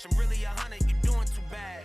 cash, I'm really 100, you doing too bad.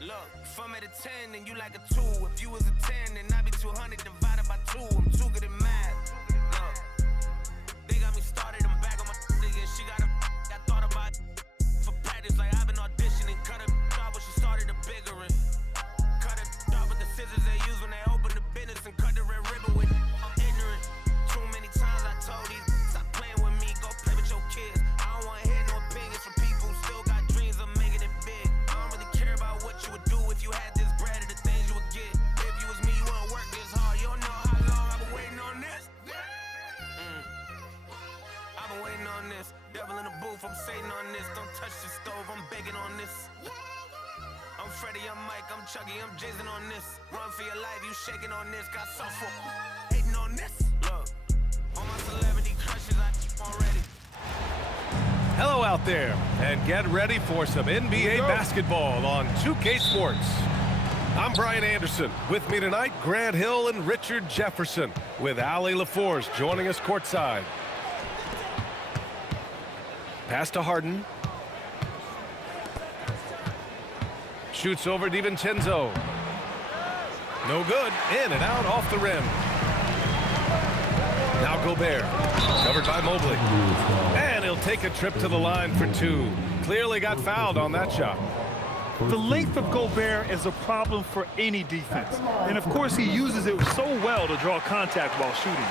Look, if I'm at a 10 and you like a 2, if you was a 10 then I'd be 200 divided by 2, I'm too good at math. Look, they got me started, I'm back on my again, she got a I thought about for practice, like I've been auditioning, cut her off when she started a bigger one. Cut her off with the scissors they use when they open the business and cut the red ribbon with. I'm ignorant, too many times I told these stop playing with me, go play with your kids. I don't wanna hear no opinions from people who still got dreams of making it big. I don't really care about what you would do if you had this bread or the things you would get. If you was me, you wouldn't work this hard. You don't know how long I've been waiting on this. I've been waiting on this. Devil in the booth, I'm Satan on this. Don't touch the stove, I'm begging on this. I'm Freddie, I'm Mike, I'm Chucky, I'm Jason on this. Run for your life, you shaking on this. Got software hating on this. Look, all my celebrity crushes, I already. Hello out there, and get ready for some NBA basketball on 2K Sports. I'm Brian Anderson. With me tonight, Grant Hill and Richard Jefferson, with Allie LaForce joining us courtside. Pass to Harden. Shoots over DiVincenzo. No good. In and out off the rim. Now Gobert. Covered by Mobley. And he'll take a trip to the line for two. Clearly got fouled on that shot. The length of Gobert is a problem for any defense. And of course he uses it so well to draw contact while shooting.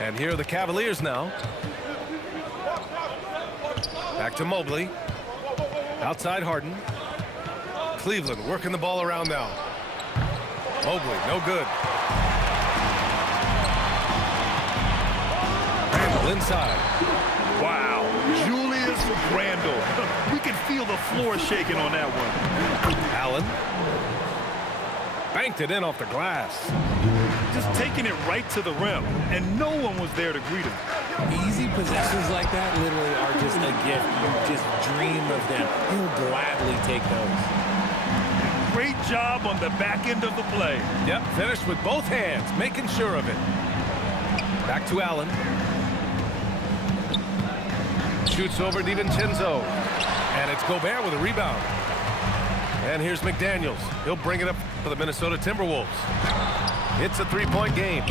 And here are the Cavaliers now. Back to Mobley. Outside Harden. Cleveland working the ball around now. Mobley, no good. Randle inside. Wow, Julius Randle. We can feel the floor shaking on that one. Allen. Banked it in off the glass. Just taking it right to the rim, and no one was there to greet him. Easy possessions like that literally are just a gift. You just dream of them. He'll gladly take those. Great job on the back end of the play. Yep, finished with both hands, making sure of it. Back to Allen. Shoots over DiVincenzo. And it's Gobert with a rebound. And here's McDaniels. He'll bring it up for the Minnesota Timberwolves. It's a three-point game.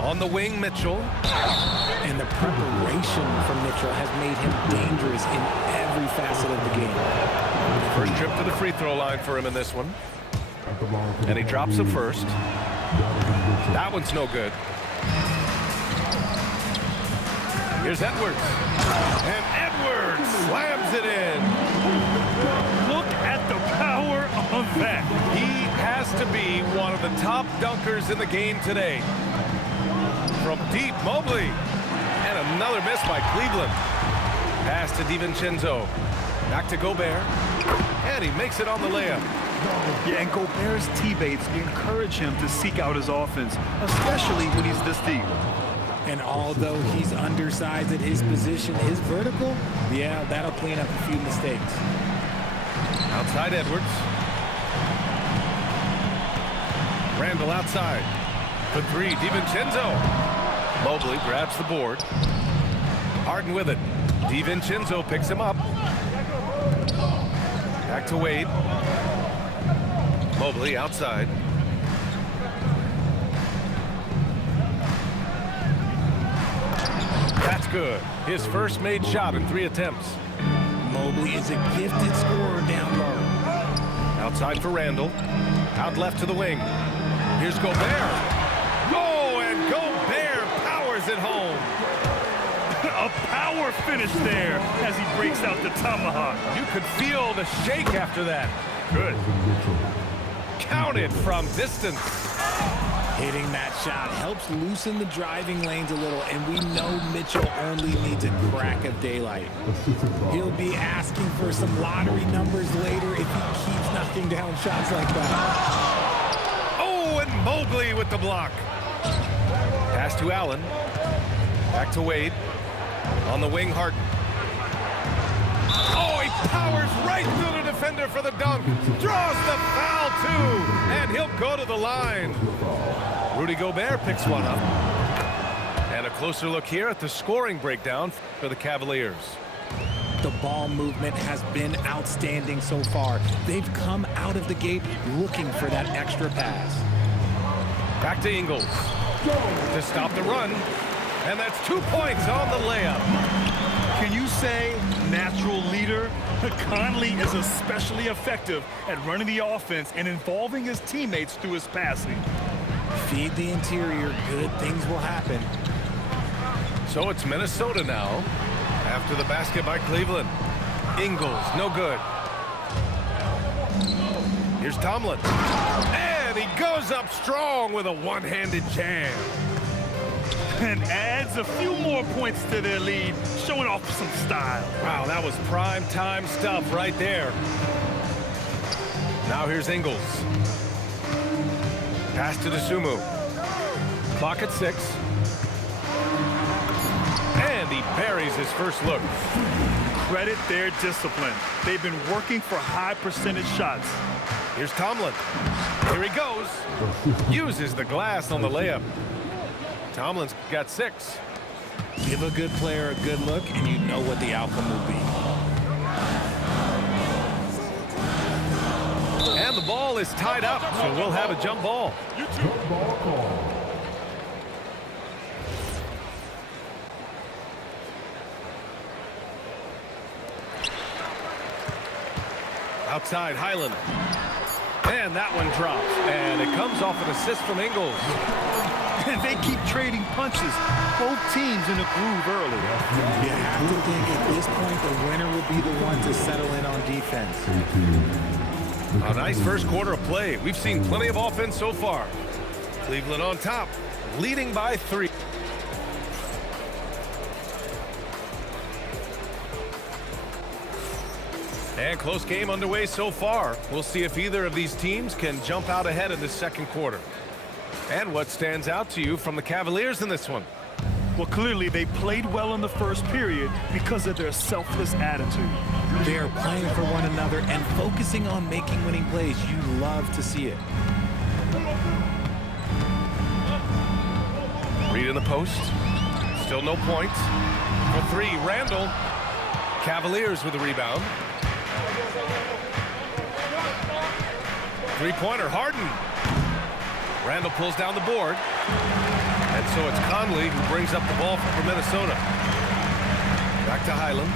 On the wing, Mitchell. And the preparation from Mitchell has made him dangerous in every facet of the game. First trip to the free throw line for him in this one. And he drops it first. That one's no good. Here's Edwards. And Edwards slams it in. Look at the power of that. He has to be one of the top dunkers in the game today. From deep, Mobley. And another miss by Cleveland. Pass to DiVincenzo. Back to Gobert. And he makes it on the layup. Yeah, and Gobert's teammates encourage him to seek out his offense, especially when he's this deep. And although he's undersized at his position, his vertical, yeah, that'll clean up a few mistakes. Outside Edwards. Randle outside. For three, DiVincenzo. Mobley grabs the board. Harden with it. DiVincenzo picks him up. Back to Wade. Mobley outside. That's good. His first made shot in 3 attempts. Mobley is a gifted scorer down low. Outside for Randle. Out left to the wing. Here's Gobert. Oh, and Gobert powers it home. A power finish there as he breaks out the tomahawk. You could feel the shake after that. Good. Counted from distance. Hitting that shot helps loosen the driving lanes a little, and we know Mitchell only needs a crack of daylight. He'll be asking for some lottery numbers later if he keeps knocking down shots like that. Oh, and Mobley with the block. Pass to Allen. Back to Wade. On the wing, Harden. Oh, he powers right through the defender for the dunk. Draws the foul, too. And he'll go to the line. Rudy Gobert picks one up. And a closer look here at the scoring breakdown for the Cavaliers. The ball movement has been outstanding so far. They've come out of the gate looking for that extra pass. Back to Ingles to stop the run. And that's 2 points on the layup. Can you say natural leader? Conley is especially effective at running the offense and involving his teammates through his passing. Feed the interior, good things will happen. So it's Minnesota now after the basket by Cleveland. Ingles, no good. Here's Tomlin. And he goes up strong with a one-handed jam. And adds a few more points to their lead, showing off some style. Wow, that was prime time stuff right there. Now here's Ingles. Pass to Dosunmu. Clock at 6. And he buries his first look. Credit their discipline. They've been working for high percentage shots. Here's Tomlin. Here he goes. Uses the glass on the layup. Tomlin's got 6. Give a good player a good look, and you know what the outcome will be. And the ball is tied up, so we'll have a jump ball. Outside, Highland. And that one drops, and it comes off an assist from Ingles. And they keep trading punches. Both teams in a groove early. You have to think at this point the winner will be the one to settle in on defense. A nice first quarter of play. We've seen plenty of offense so far. Cleveland on top, leading by 3. And close game underway so far. We'll see if either of these teams can jump out ahead in this second quarter. And what stands out to you from the Cavaliers in this one? Well, clearly they played well in the first period because of their selfless attitude. They are playing for one another and focusing on making winning plays. You love to see it. Reed in the post. Still no points. For 3, Randall. Cavaliers with the rebound. Three-pointer, Harden. Randall pulls down the board. And so it's Conley who brings up the ball for Minnesota. Back to Highland.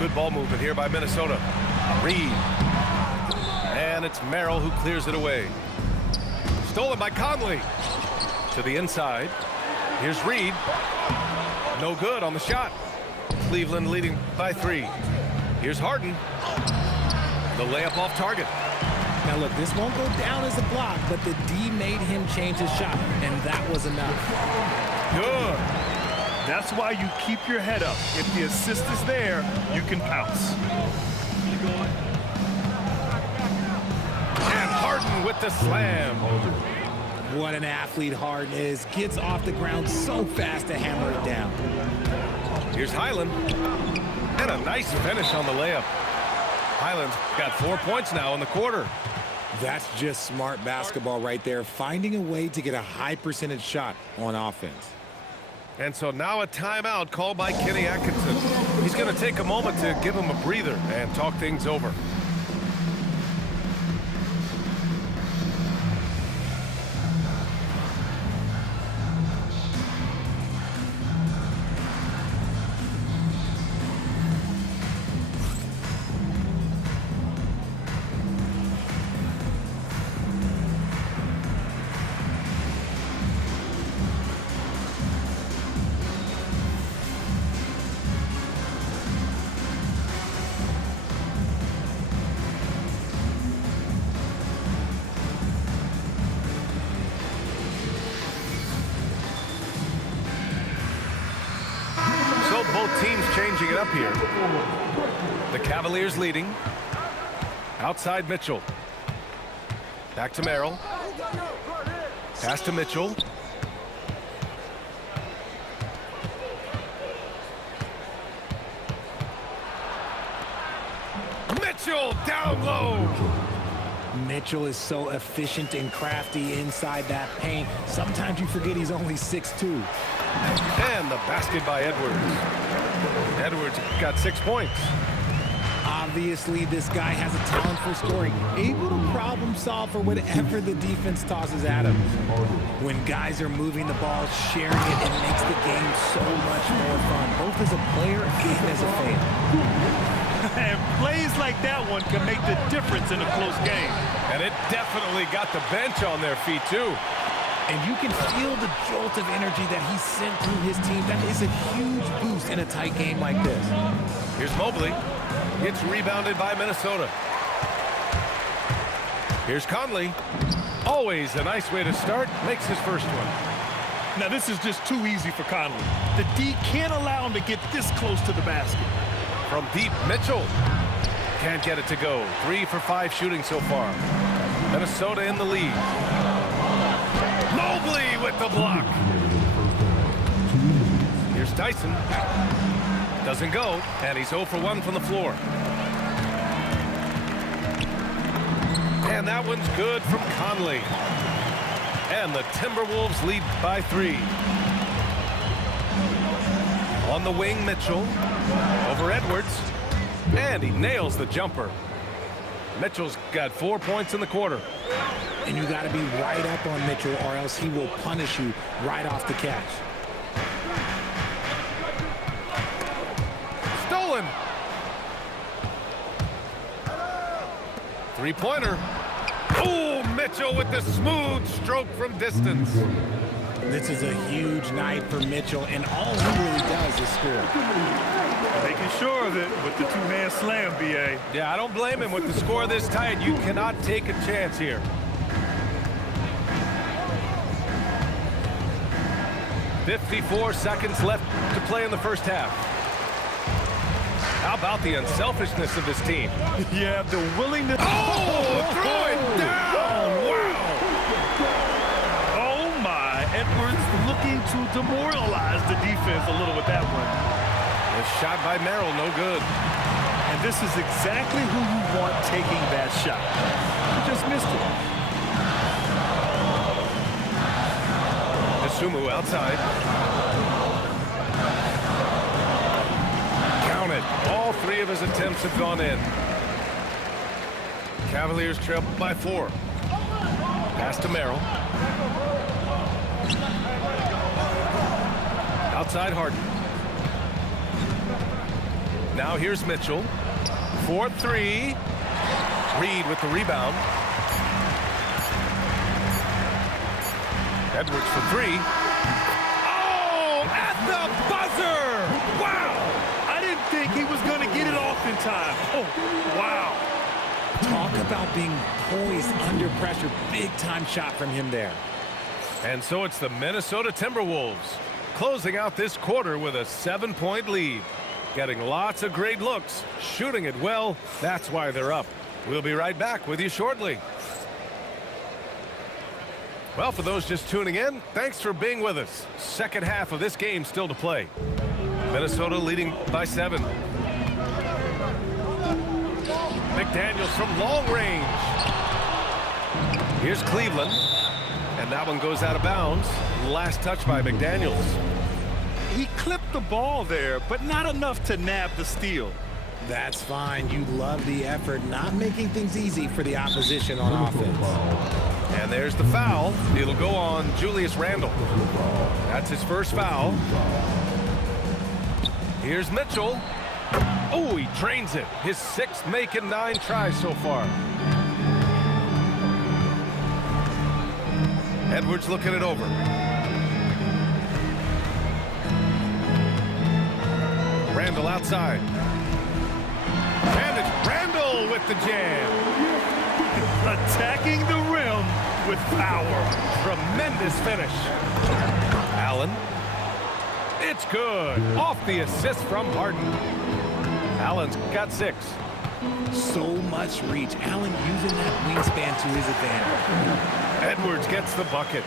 Good ball movement here by Minnesota. Reed. And it's Merrill who clears it away. Stolen by Conley. To the inside. Here's Reed. No good on the shot. Cleveland leading by 3. Here's Harden. The layup off target. Now look, this won't go down as a block, but the D made him change his shot, and that was enough. Good. That's why you keep your head up. If the assist is there, you can pounce. And Harden with the slam. What an athlete Harden is. Gets off the ground so fast to hammer it down. Here's Highland. And a nice finish on the layup. Highland's got 4 points now in the quarter. That's just smart basketball right there, finding a way to get a high percentage shot on offense. And so now a timeout called by Kenny Atkinson. He's going to take a moment to give him a breather and talk things over. Both teams changing it up here. The Cavaliers leading. Outside Mitchell. Back to Merrill. Pass to Mitchell. Mitchell down low. Mitchell is so efficient and crafty inside that paint. Sometimes you forget he's only 6'2". And the basket by Edwards. Edwards got 6 points. Obviously, this guy has a talent for scoring, able to problem solve for whatever the defense tosses at him. When guys are moving the ball, sharing it, it makes the game so much more fun, both as a player and as a fan. And plays like that one can make the difference in a close game. And it definitely got the bench on their feet, too. And you can feel the jolt of energy that he sent through his team. That is a huge boost in a tight game like this. Here's Mobley. It's rebounded by Minnesota. Here's Conley. Always a nice way to start. Makes his first one. Now, this is just too easy for Conley. The D can't allow him to get this close to the basket. From deep, Mitchell. Can't get it to go. 3 for 5 shooting so far. Minnesota in the lead. Mobley with the block. Here's Tyson. Doesn't go, and he's 0 for 1 from the floor. And that one's good from Conley. And the Timberwolves lead by 3. On the wing, Mitchell. Over Edwards. And he nails the jumper. Mitchell's got 4 points in the quarter. And you got to be right up on Mitchell, or else he will punish you right off the catch. Stolen. Three-pointer. Oh, Mitchell with the smooth stroke from distance. This is a huge night for Mitchell, and all he really does is score. Making sure of it with the two-man slam, B.A. Yeah, I don't blame him with the score this tight. You cannot take a chance here. "54 seconds left to play in the first half. How about the unselfishness of this team? Yeah, the willingness. Oh, throw it down! Wow! Oh, my. Edwards looking to demoralize the defense a little with that one. A shot by Merrill, no good. And this is exactly who you want taking that shot. He just missed it. Sumu outside. Count it. All 3 of his attempts have gone in. Cavaliers trail by 4. Pass to Merrill. Outside Harden. Now here's Mitchell. 4-3. Reed with the rebound. Edwards for 3. Oh, at the buzzer! Wow! I didn't think he was going to get it off in time. Oh, wow. Talk about being poised under pressure. Big-time shot from him there. And so it's the Minnesota Timberwolves closing out this quarter with a 7-point lead. Getting lots of great looks, shooting it well. That's why they're up. We'll be right back with you shortly. Well, for those just tuning in, thanks for being with us. Second half of this game still to play. Minnesota leading by 7. McDaniels from long range. Here's Cleveland. And that one goes out of bounds. Last touch by McDaniels. He clipped the ball there, but not enough to nab the steal. That's fine. You love the effort, not making things easy for the opposition on offense. And there's the foul. It'll go on Julius Randle. That's his first foul. Here's Mitchell. Oh, he drains it. His 6th make in 9 tries so far. Edwards looking it over. Randle outside. And it's Randle with the jam. Attacking the rim with power. Tremendous finish. Allen. It's good. Off the assist from Harden. Allen's got 6. So much reach. Allen using that wingspan to his advantage. Edwards gets the bucket.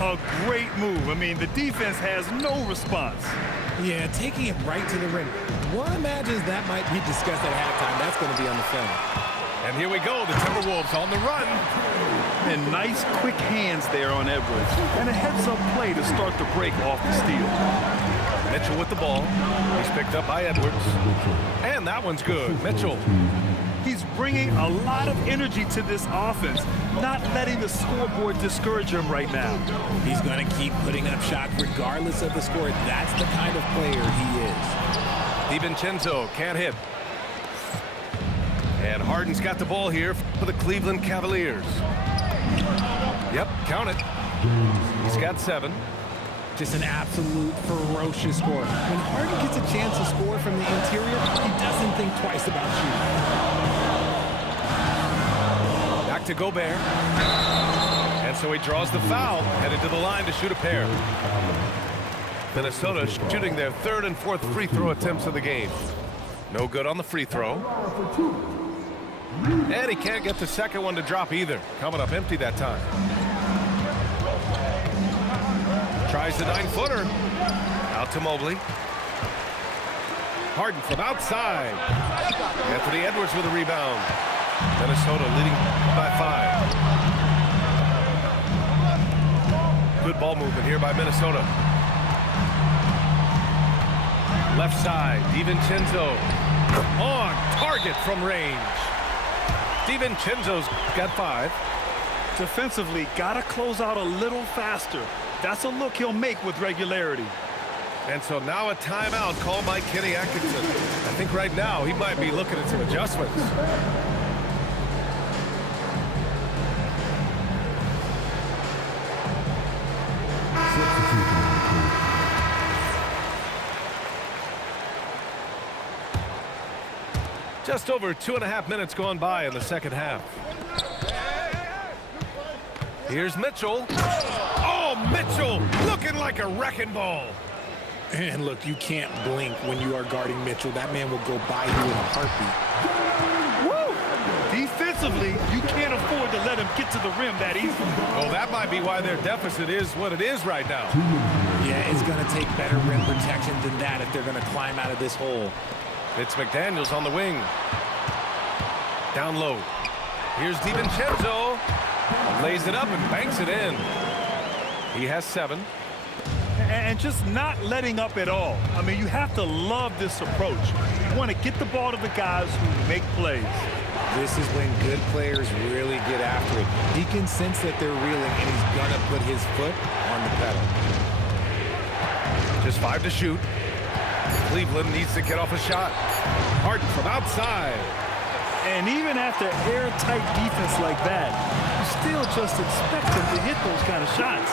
A great move. I mean, the defense has no response. Yeah, taking it right to the rim. One imagines that might be discussed at halftime. That's going to be on the film. And here we go, the Timberwolves on the run. And nice quick hands there on Edwards. And a heads-up play to start the break off the steal. Mitchell with the ball. He's picked up by Edwards. And that one's good. Mitchell. He's bringing a lot of energy to this offense, not letting the scoreboard discourage him right now. He's going to keep putting up shots regardless of the score. That's the kind of player he is. DiVincenzo can't hit. And Harden's got the ball here for the Cleveland Cavaliers. Yep, count it. He's got 7. Just an absolute ferocious score. When Harden gets a chance to score from the interior, he doesn't think twice about shooting. Back to Gobert. And so he draws the foul, headed to the line to shoot a pair. Minnesota shooting their 3rd and 4th free throw attempts of the game. No good on the free throw. And he can't get the second one to drop either. Coming up empty that time. Tries the 9-footer. Out to Mobley. Harden from outside. Anthony Edwards with a rebound. Minnesota leading by 5. Good ball movement here by Minnesota. Left side, DiVincenzo on target from range. DiVincenzo's got 5. Defensively, got to close out a little faster. That's a look he'll make with regularity. And so now a timeout called by Kenny Atkinson. I think right now he might be looking at some adjustments. Just over 2.5 minutes gone by in the second half. Here's Mitchell. Oh, Mitchell looking like a wrecking ball. And look, you can't blink when you are guarding Mitchell. That man will go by you in a heartbeat. Woo! Defensively, you can't afford to let him get to the rim that easily. Oh, that might be why their deficit is what it is right now. Yeah, it's going to take better rim protection than that if they're going to climb out of this hole. It's McDaniels on the wing. Down low. Here's DiVincenzo. Lays it up and banks it in. He has 7. And just not letting up at all. I mean, you have to love this approach. You want to get the ball to the guys who make plays. This is when good players really get after it. He can sense that they're reeling, and he's going to put his foot on the pedal. Just 5 to shoot. Cleveland needs to get off a shot. Harden from outside. And even after airtight defense like that, you still just expect him to hit those kind of shots.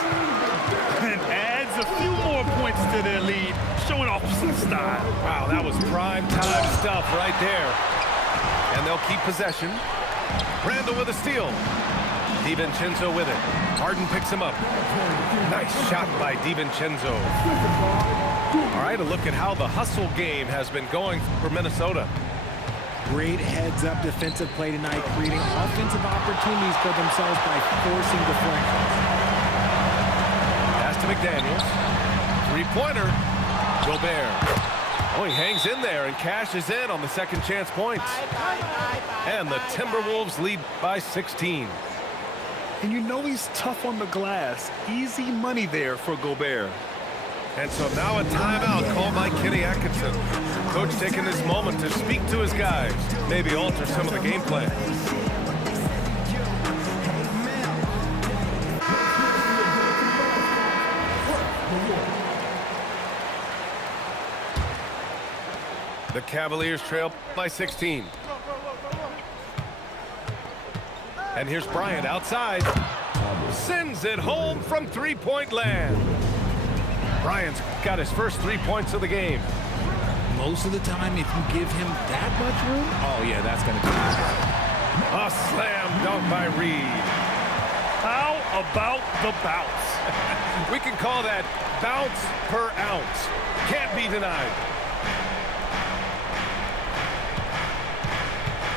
And adds a few more points to their lead, showing off some style. Wow, that was prime time stuff right there. And they'll keep possession. Randall with a steal. DiVincenzo with it. Harden picks him up. Nice shot by DiVincenzo. All right, a look at how the hustle game has been going for Minnesota. Great heads-up defensive play tonight, creating offensive opportunities for themselves by forcing deflections. Pass to McDaniels. 3-pointer. Gobert. Oh, he hangs in there and cashes in on the second chance points. And the Timberwolves lead by 16. And you know he's tough on the glass. Easy money there for Gobert. And so now a timeout called by Kenny Atkinson. Coach taking this moment to speak to his guys, maybe alter some of the game plan. The Cavaliers trail by 16. And here's Bryant outside. Sends it home from three-point land. Bryant's got his first 3 points of the game. Most of the time, if you give him that much room, oh yeah, that's going to be easy. A slam dunk by Reed. How about the bounce? We can call that bounce per ounce. Can't be denied.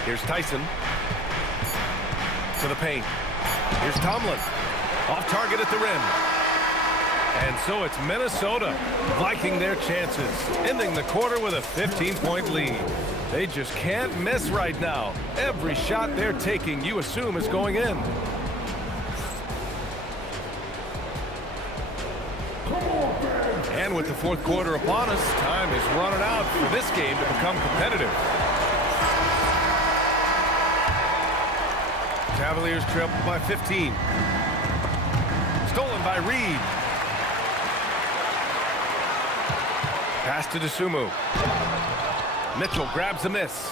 Here's Tyson. To the paint. Here's Tomlin. Off target at the rim. And so it's Minnesota liking their chances, ending the quarter with a 15-point lead. They just can't miss right now. Every shot they're taking, you assume, is going in. And with the fourth quarter upon us, time is running out for this game to become competitive. Cavaliers trail by 15. Stolen by Reed. Pass to Dosunmu. Mitchell grabs a miss.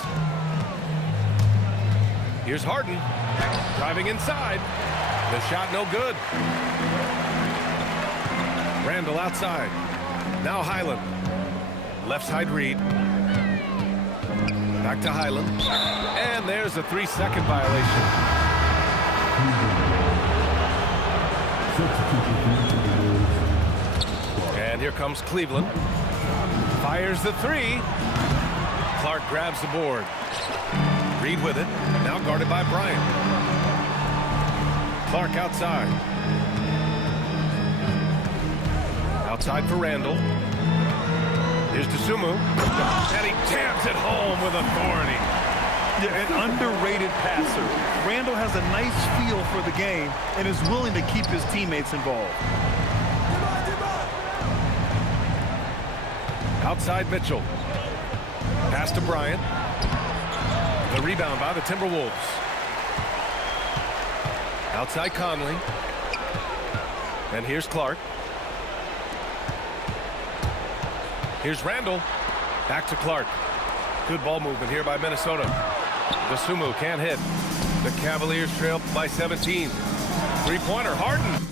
Here's Harden. Driving inside. The shot no good. Randall outside. Now Highland. Left side Reed. Back to Highland. And there's a 3-second violation. And here comes Cleveland. Fires the three. Clark grabs the board. Reed with it. Now guarded by Bryant. Clark outside. Outside for Randall. Here's Dosunmu. And he jams it home with authority. Yeah, an underrated passer. Randall has a nice feel for the game and is willing to keep his teammates involved. Outside Mitchell. Pass to Bryant. The rebound by the Timberwolves. Outside Conley. And here's Clark. Here's Randall. Back to Clark. Good ball movement here by Minnesota. Dosunmu can't hit. The Cavaliers trail by 17. Three-pointer, Harden.